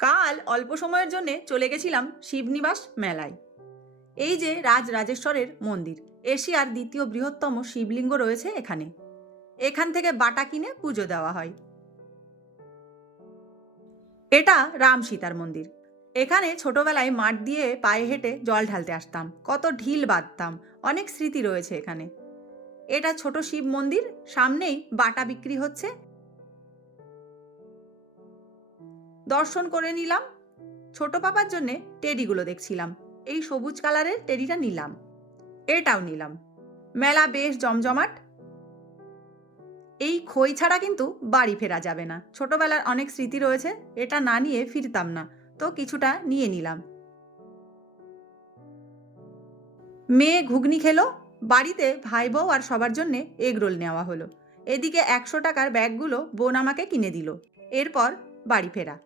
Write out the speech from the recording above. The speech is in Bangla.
কাল অল্প সময়ের জন্যে চলে গেছিলাম শিবনিবাস মেলায়। এই যে রাজরাজেশ্বরের মন্দির, এশিয়ার দ্বিতীয় বৃহত্তম শিবলিঙ্গ রয়েছে এখানে। এখান থেকে বাটা কিনে পুজো দেওয়া হয়। এটা রাম সীতার মন্দির। এখানে ছোটবেলায় মাঠ দিয়ে পায়ে হেঁটে জল ঢালতে আসতাম, কত ঢিল বাঁধতাম, অনেক স্মৃতি রয়েছে এখানে। এটা ছোট শিব মন্দির, সামনেই বাটা বিক্রি হচ্ছে। দর্শন করে নিলাম। ছোট পাপার জন্যে টেডিগুলো দেখছিলাম। এই সবুজ কালারের টেডিটা নিলাম, এটাও নিলাম। মেলা বেশ জমজমাট। এই খই ছাড়া কিন্তু বাড়ি ফেরা যাবে না। ছোটবেলার অনেক স্মৃতি রয়েছে, এটা না নিয়ে ফিরতাম না, তো কিছুটা নিয়ে নিলাম। মেয়ে ঘুগনি খেলো। বাড়িতে ভাই বউ আর সবার জন্যে এগরোল নেওয়া হলো। এদিকে 100 টাকার ব্যাগগুলো বোন আমাকে কিনে দিল। এরপর বাড়ি ফেরা।